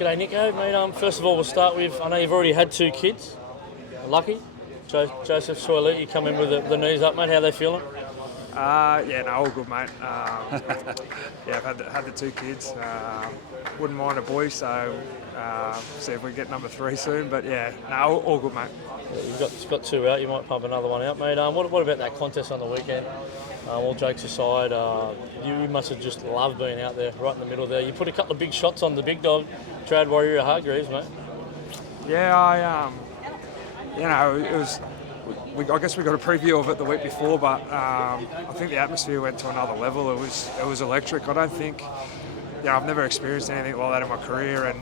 G'day Nico, mate. First of all, we'll start with, I know you've already had 2 kids. Lucky. Joseph Soilu, you come in with the knees up, mate. How are they feeling? All good, mate. I've had the 2 kids. Wouldn't mind a boy, so see if we get number 3 soon. But all good, mate. Yeah, you've got 2 out. You might pump another one out, mate. What about that contest on the weekend? All jokes aside, you must have just loved being out there, right in the middle there. You put a couple of big shots on the big dog, Trad Warrior Hargreaves, mate. Yeah, it was. I guess we got a preview of it the week before, but I think the atmosphere went to another level. It was electric. I don't think, I've never experienced anything like that in my career, and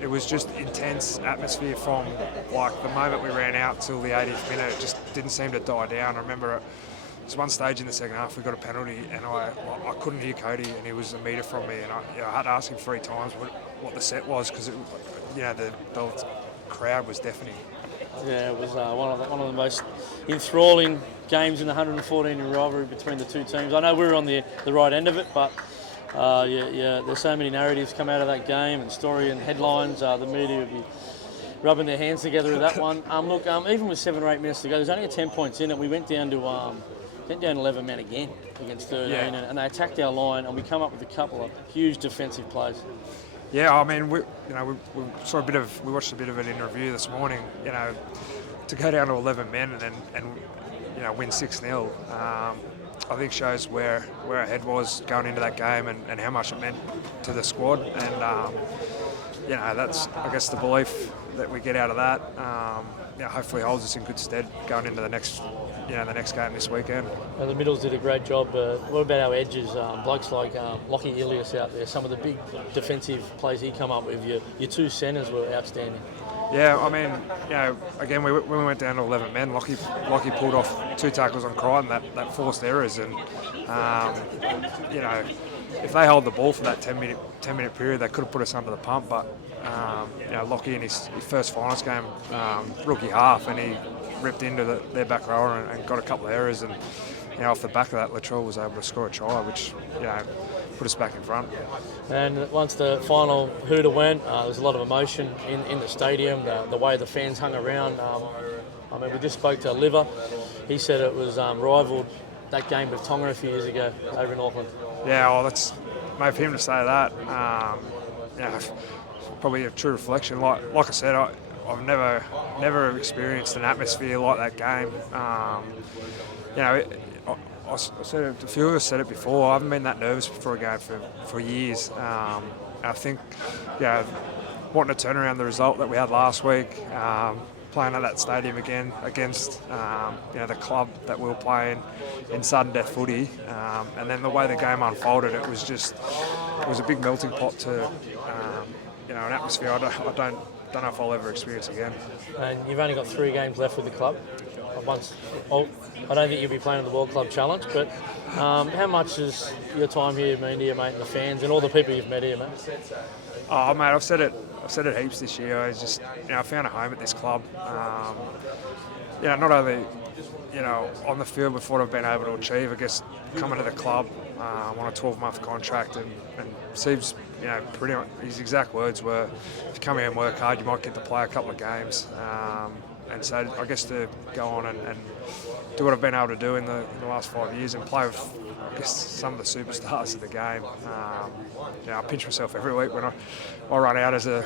it was just intense atmosphere from like the moment we ran out till the 80th minute. It just didn't seem to die down. I remember there was one stage in the second half we got a penalty, and I couldn't hear Cody, and he was a metre from me, and I had to ask him 3 times what the set was, because the crowd was deafening. Yeah, it was one of the most enthralling games in the 114-year rivalry between the 2 teams. I know we were on the right end of it, but there's so many narratives come out of that game, and story and headlines. The media would be rubbing their hands together with that one. Even with 7 or 8 minutes to go, there's only 10 points in it. We went down 11 men again against 13, and they attacked our line, and we come up with a couple of huge defensive plays. Yeah, I mean, we saw we watched a bit of it in review this morning. To go down to 11 men and win 6-0, I think shows where our head was going into that game, and how much it meant to the squad. And that's, I guess, the belief that we get out of that. Hopefully holds us in good stead going into the next game this weekend. The middles did a great job. What about our edges? Blokes like Lockie Ilias out there, some of the big defensive plays he come up with. Your 2 centres were outstanding. Yeah, I mean, again, when we went down to 11 men, Lockie pulled off 2 tackles on Crichton that forced errors, and if they hold the ball for that 10-minute period, they could have put us under the pump. But Lockie in his first finals game, rookie half, and he ripped into their back rower and got a couple of errors, and off the back of that, Latrell was able to score a try, which put us back in front. And once the final hooter went, there was a lot of emotion in the stadium, the way the fans hung around. We just spoke to Liver. He said it was rivaled that game with Tonga a few years ago over in Auckland. Yeah, well, that's made for him to say that. Probably a true reflection. Like I said, I've never experienced an atmosphere like that game. I said it, a few of us said it before. I haven't been that nervous before a game for years. I think, wanting to turn around the result that we had last week, playing at that stadium again against the club that we were playing in sudden death footy, and then the way the game unfolded, it was a big melting pot to an atmosphere I don't know if I'll ever experience again. And you've only got 3 games left with the club. I don't think you'll be playing in the World Club Challenge, but how much has your time here mean to you, mate, and the fans and all the people you've met here, mate? Oh, mate, I've said it heaps this year. I just, I found a home at this club. Not only, on the field with what I've been able to achieve, I guess coming to the club on a 12-month contract, and Steve's, pretty much his exact words were, if you come here and work hard, you might get to play a couple of games. And so I guess to go on and do what I've been able to do in the last 5 years and play with, I guess, some of the superstars of the game. I pinch myself every week when I run out as a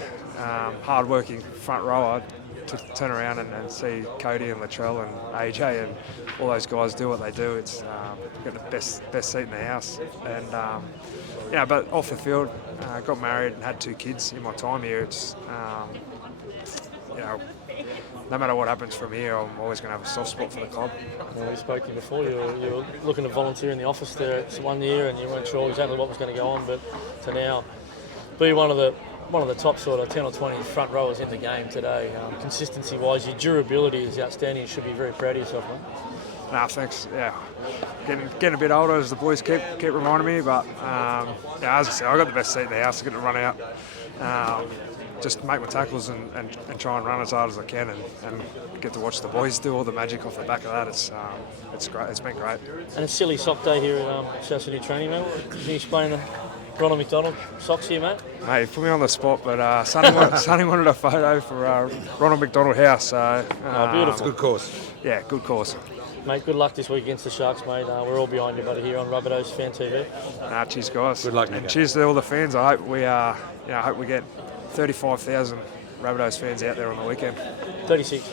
hard-working front rower to turn around and see Cody and Latrell and AJ and all those guys do what they do. It's got the best seat in the house. And but off the field, got married and had 2 kids in my time here. It's no matter what happens from here, I'm always going to have a soft spot for the club. We spoke to you before. You were looking to volunteer in the office there. It's 1 year, and you weren't sure exactly what was going to go on, but to now be one of the top sort of 10 or 20 front rowers in the game today. Consistency-wise, your durability is outstanding. You should be very proud of yourself, mate. No, thanks. Yeah, getting a bit older, as the boys keep reminding me. But as I said, I got the best seat in the house. I get to run out. Just make my tackles and try and run as hard as I can, and get to watch the boys do all the magic off the back of that. It's great. It's been great. And a silly sock day here at South Sydney Training, mate. Can you explain Ronald McDonald socks here, mate. Mate, you put me on the spot, but Sonny wanted a photo for Ronald McDonald House. So, Beautiful. Good course. Yeah, good course. Mate, good luck this week against the Sharks, mate. We're all behind you, buddy, here on Rabbitohs Fan TV. Cheers, guys. Good luck, and Nico. cheers to all the fans. I hope we get 35,000 Rabbitohs fans out there on the weekend. 36.